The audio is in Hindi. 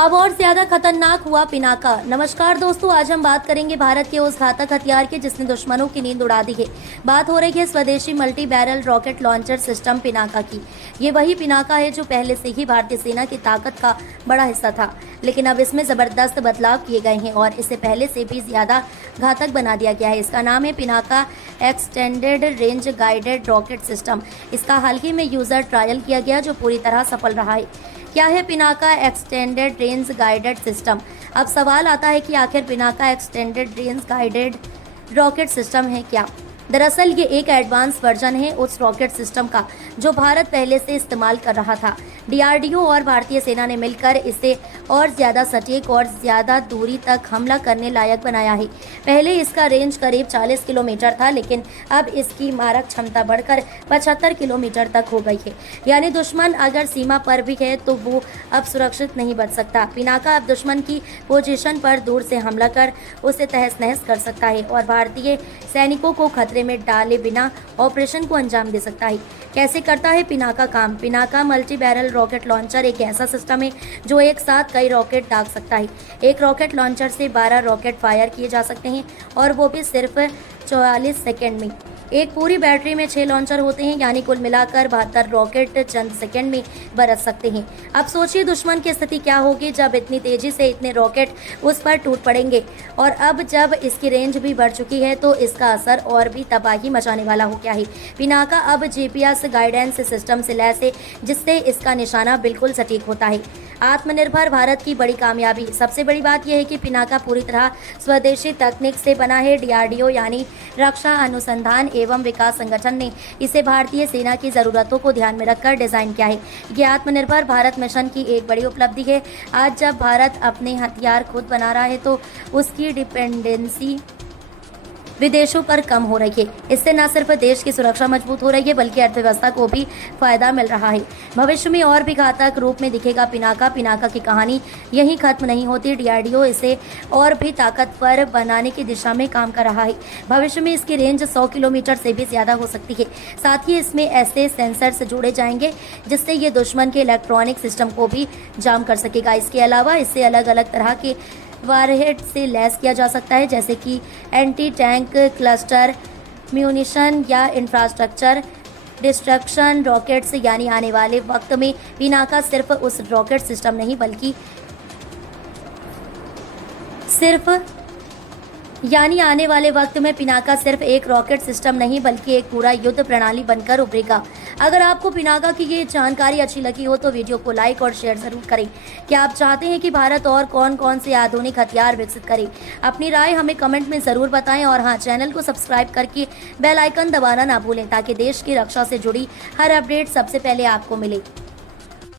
अब और ज्यादा खतरनाक हुआ पिनाका। नमस्कार दोस्तों, आज हम बात करेंगे भारत के उस घातक हथियार की जिसने दुश्मनों की नींद उड़ा दी है। बात हो रही है स्वदेशी multi barrel rocket launcher system Pinaka की। ये वही पिनाका है जो पहले से ही भारतीय सेना की ताकत का बड़ा हिस्सा था, लेकिन अब इसमें जबरदस्त बदलाव किए गए हैं और इसे पहले से भी ज्यादा घातक बना दिया गया है। इसका नाम है Pinaka extended range guided rocket system. इसका हाल ही में यूजर ट्रायल किया गया जो पूरी तरह सफल रहा है। क्या है Pinaka extended range guided system? अब सवाल आता है कि आखिर Pinaka extended range guided rocket system है क्या? दरअसल ये एक एडवांस वर्जन है उस रॉकेट सिस्टम का जो भारत पहले से इस्तेमाल कर रहा था। डीआरडीओ और भारतीय सेना ने मिलकर इसे और ज़्यादा सटीक और ज़्यादा दूरी तक हमला करने लायक बनाया है। पहले इसका रेंज करीब 40 किलोमीटर था, लेकिन अब इसकी मारक क्षमता बढ़कर 75 किलोमीटर तक हो गई है। यानी दुश्मन अगर सीमा पर भी है तो वो अब सुरक्षित नहीं बच सकता। पिनाका अब दुश्मन की पोजीशन पर दूर से हमला कर उसे तहस नहस कर सकता है और भारतीय सैनिकों को खतरे में डाले बिना ऑपरेशन को अंजाम दे सकता है। कैसे करता है पिनाका काम? Pinaka multi barrel rocket launcher एक ऐसा सिस्टम है जो एक साथ कई रॉकेट दाग सकता है। एक रॉकेट लॉन्चर से 12 रॉकेट फायर किए जा सकते हैं और वो भी सिर्फ 44 सेकेंड में। एक पूरी बैटरी में 6 लॉन्चर होते हैं, यानी कुल मिलाकर 72 रॉकेट चंद सेकंड में बरस सकते हैं। अब सोचिए दुश्मन की स्थिति क्या होगी जब इतनी तेजी से इतने रॉकेट उस पर टूट पड़ेंगे। और अब जब इसकी रेंज भी बढ़ चुकी है तो इसका असर और भी तबाही मचाने वाला हो गया है। पिनाका अब जीपीएस गाइडेंस सिस्टम से लैस है जिससे इसका निशाना बिल्कुल सटीक होता है। आत्मनिर्भर भारत की बड़ी कामयाबी। सबसे बड़ी बात यह है कि पिनाका पूरी तरह स्वदेशी तकनीक से बना है। डीआरडीओ यानी रक्षा अनुसंधान एवं विकास संगठन ने इसे भारतीय सेना की ज़रूरतों को ध्यान में रखकर डिज़ाइन किया है। ये आत्मनिर्भर भारत मिशन की एक बड़ी उपलब्धि है। आज जब भारत अपने हथियार खुद बना रहा है तो उसकी डिपेंडेंसी विदेशों पर कम हो रही है। इससे न सिर्फ देश की सुरक्षा मजबूत हो रही है बल्कि अर्थव्यवस्था को भी फायदा मिल रहा है। भविष्य में और भी घातक रूप में दिखेगा पिनाका। पिनाका की कहानी यहीं खत्म नहीं होती। डीआरडीओ इसे और भी ताकतवर बनाने की दिशा में काम कर रहा है। भविष्य में इसकी रेंज 100 किलोमीटर से भी ज्यादा हो सकती है। साथ ही इसमें ऐसे सेंसर्स जोड़े जाएंगे जिससे ये दुश्मन के इलेक्ट्रॉनिक सिस्टम को भी जाम कर सकेगा। इसके अलावा इससे अलग अलग तरह के वारहेड से लैस किया जा सकता है, जैसे कि एंटी टैंक क्लस्टर, म्यूनिशन या इंफ्रास्ट्रक्चर डिस्ट्रक्शन रॉकेट्स। यानी आने वाले वक्त में पिनाका सिर्फ उस रॉकेट सिस्टम नहीं बल्कि आने वाले वक्त में पिनाका सिर्फ एक रॉकेट सिस्टम नहीं बल्कि एक पूरा युद्ध प्रणाली बनकर उभरेगा। अगर आपको पिनाका की ये जानकारी अच्छी लगी हो तो वीडियो को लाइक और शेयर जरूर करें। क्या आप चाहते हैं कि भारत और कौन कौन से आधुनिक हथियार विकसित करे? अपनी राय हमें कमेंट में ज़रूर बताएं और हाँ, चैनल को सब्सक्राइब करके बेल आइकन दबाना ना भूलें ताकि देश की रक्षा से जुड़ी हर अपडेट सबसे पहले आपको मिले।